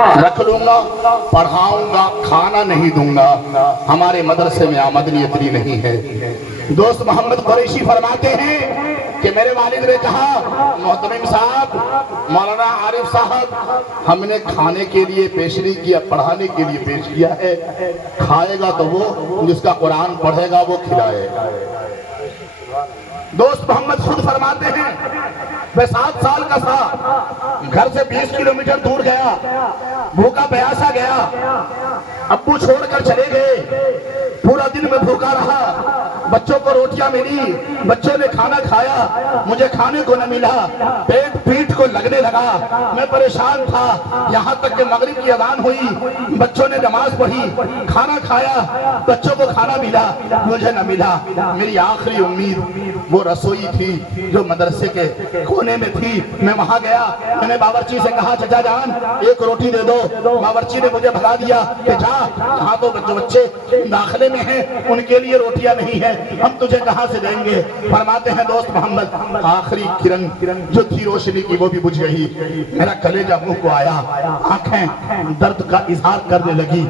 رکھ لوں گا، پڑھاؤں گا، کھانا نہیں دوں گا، ہمارے مدرسے میں آمدنی اتنی نہیں ہے۔ دوست محمد قریشی فرماتے ہیں کہ میرے والد نے کہا محترم صاحب، مولانا عارف صاحب، ہم نے کھانے کے لیے پیش نہیں کیا، پڑھانے کے لیے پیش کیا ہے، کھائے گا تو وہ جس کا قرآن پڑھے گا وہ کھلائے گا۔ دوست محمد خود فرماتے ہیں میں 7 سال کا تھا، گھر سے 20 کلومیٹر دور گیا، بھوکا پیاسا گیا، ابو چھوڑ کر چلے گئے، پورا دن میں بھوکا رہا، بچوں کو روٹیاں ملی، بچوں نے کھانا کھایا، مجھے کھانے کو نہ ملا، پیٹ پیٹ کو لگنے لگا، میں پریشان تھا، یہاں تک کہ مغرب کی اذان ہوئی، بچوں نے نماز پڑھی، کھانا کھایا، بچوں کو کھانا ملا، مجھے نہ ملا۔ میری آخری امید وہ رسوئی تھی جو مدرسے کے کونے میں تھی، میں وہاں گیا، میں نے باورچی سے کہا چچا جان ایک روٹی دے دو، باورچی نے مجھے بھگا دیا کہ جا، یہاں تو جو بچے داخلے میں ہیں ان کے لیے روٹیاں نہیں ہیں، ہم تجھے کہاں سے دیں گے۔ فرماتے ہیں دوست محمد آخری کرن جو تھی روشنی کی وہ بھی بجھ گئی، میرا کلیجہ منہ کو آیا، آنکھیں درد کا اظہار کرنے لگی،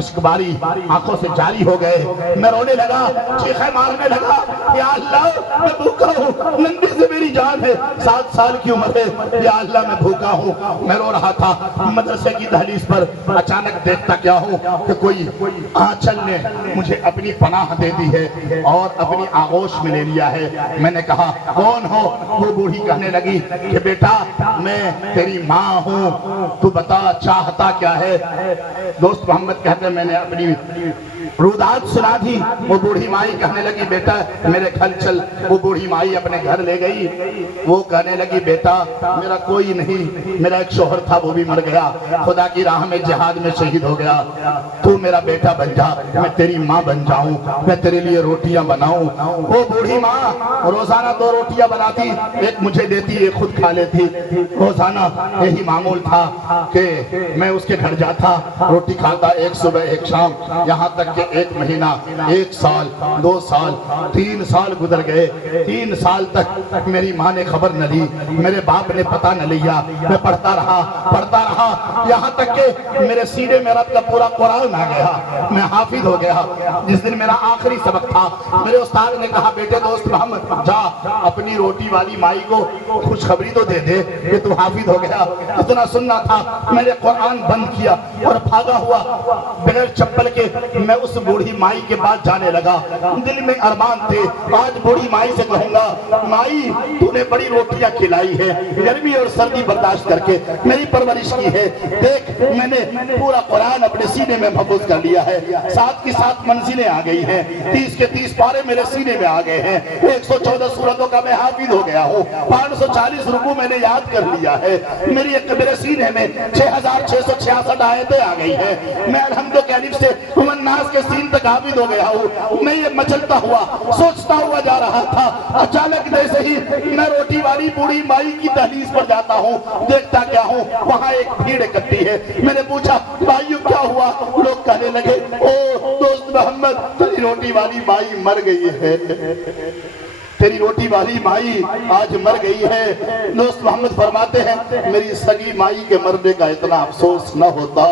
اشک باری آنکھوں سے جاری ہو گئے، میں رونے لگا، چیخیں مارنے لگا، یا اللہ میں بھوکا ہوں، ننگے سے میری جان ہے، 7 سال کی عمر ہے، یا اللہ میں بھوکا ہوں، میں رو رہا تھا۔ مدرسے کی دہلیز پر اچانک دیکھتا کیا ہوں کہ کوئی آنچل نے مجھے اپنی پناہ دے دی ہے اور اپنی آغوش میں لے لیا ہے۔ میں نے کہا کون ہو؟ وہ بوڑھی کہنے لگی کہ بیٹا میں تیری ماں ہوں، تو بتا چاہتا کیا ہے؟ دوست محمد کہتے ہیں میں نے اپنی رودات سنا دی، وہ بوڑھی مائی کہنے لگی بیٹا میرے گھر چل، وہ بوڑھی مائی اپنے گھر لے گئی، وہ کہنے لگی بیٹا میرا کوئی نہیں، میرا ایک شوہر تھا وہ بھی مر گیا، خدا کی راہ میں جہاد میں شہید ہو گیا، تو میرا بیٹا بن جا، میں تیری ماں بن جاؤں، میں تیرے لیے روٹیاں بناؤں۔ وہ بوڑھی ماں روزانہ 2 روٹیاں بناتی، ایک مجھے دیتی ایک خود کھا لیتی، روزانہ یہی معمول تھا کہ میں اس کے گھر جاتا، روٹی کھاتا، ایک صبح ایک شام، یہاں تک کہ 1 مہینہ، 1 سال، 2 سال، 3 سال گزر گئے، 3 سال تک میری ماں نے خبر نہ لی، میرے باپ نے پتہ نہ لیا، میں پڑھتا رہا، یہاں تک کہ میرے سینے میں رب کا پورا قرآن آ گیا، میں حافظ ہو گیا۔ جس دن میرا آخری سبق تھا، میرے استاد نے کہا بیٹے دوست محمد جا اپنی روٹی والی مائی کو خوشخبری تو دے دے کہ تو حافظ ہو گیا۔ اتنا سننا تھا، میں نے قرآن بند کیا اور بھاگا ہوا بغیر چپل کے میں اس بوڑھی مائی کے بعد جانے لگا۔ دل میں ارمان تھے آج بوڑھی مائی سے کہوں گا مائی تو نے بڑی روٹیاں کھلائی ہے، گرمی اور سردی برداشت کر کے میری پرورش کی ہے، دیکھ میں نے پورا قرآن اپنے سینے میں محفوظ کر لیا ہے، 7 کی 7 منزلیں آ گئی ہیں، 30 کے 30 پارے میرے سینے میں آ گئے ہیں، 114 سورتوں کا میں حافظ ہو گیا ہوں، 540 رکوع میں نے یاد کر لیا ہے، میرے سینے میں 6666 آیتیں آ گئی ہیں، میں الحمد کے الف سے الناس کے سین تک حافظ ہو گیا ہوں۔ میں یہ مچلتا ہوا سوچتا ہوا جا رہا تھا، اچانک جیسے ہی میں روٹی والی بوڑھی مائی کی دہلیز پر جاتا ہوں، دیکھتا کیا ہوں وہاں ایک بھیڑ اکٹھی ہے۔ میں نے پوچھا بھائیو کیا ہوا؟ لوگ کہنے لگے او دوست محمد تیری روٹی والی مائی مر گئی ہے، تیری روٹی والی مائی آج مر گئی ہے۔ دوست محمد فرماتے ہیں میری سگی مائی کے مرنے کا اتنا افسوس نہ ہوتا،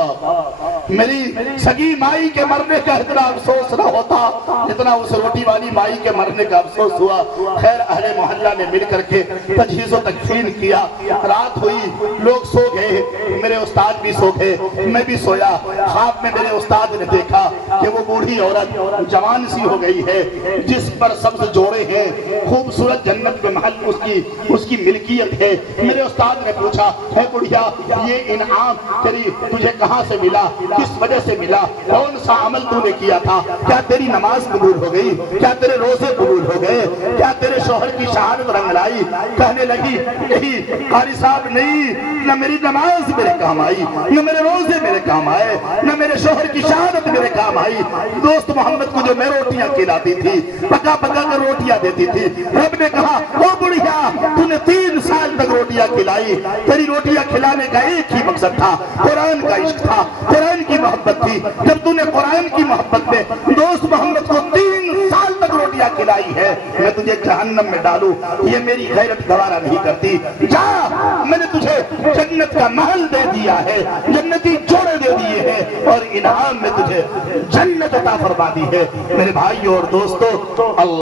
میری سگی مائی کے مرنے کا اتنا افسوس نہ ہوتا جتنا اس روٹی والی مائی کے مرنے کا افسوس ہوا۔ خیر اہل محلہ نے مل کر کے تجہیز و تکفین کیا، رات ہوئی لوگ سو گئے، میرے استاد بھی سو گئے، میں بھی سویا۔ خواب میں میرے استاد نے دیکھا کہ وہ بوڑھی عورت جوان سی ہو گئی ہے، جس پر سبز جوڑے ہیں، خوبصورت جنت میں محل اس کی ملکیت ہے۔ میرے استاد نے پوچھا اے بڑھیا یہ انعام تجھے کہاں سے ملا، کس وجہ سے ملا، کون سا عمل تو نے کیا تھا، کیا تیری نماز قبول ہو گئی، کیا تیرے روزے قبول ہو گئے، کیا تیرے شوہر کی شہادت رنگ لائی؟ کہنے لگی یہی قاری صاحب نہیں، نہ میری نماز میرے کام آئی، نہ میرے روزے میرے کام آئے، نہ میرے شوہر کی شہادت میرے کام آئی۔ دوست محمد کو جو میں روٹیاں کھلاتی تھی، پکا پکا کر روٹیاں دیتی تھی، رب نے کہا او بڑھیا تو نے 3 سال تک روٹیاں کھلائی، تیری روٹیاں کھلانے کا ایک ہی مقصد تھا، قرآن کا عشق تھا، قرآن کی محبت تھی۔ جب تو نے قرآن کی محبت میں دوست محمد کو 3 سال تک روٹیاں کھلائی ہے میں تجھے جہنم میں ڈالوں، یہ میری غیرت گوارا نہیں کرتی۔ جا، میں نے تجھے جنت کا محل دے دیا ہے، جنتی جوڑے دے دیے ہیں، اور انعام میں تجھے جنت عطا فرما دی ہے۔ میرے بھائیوں اور دوستو، اللہ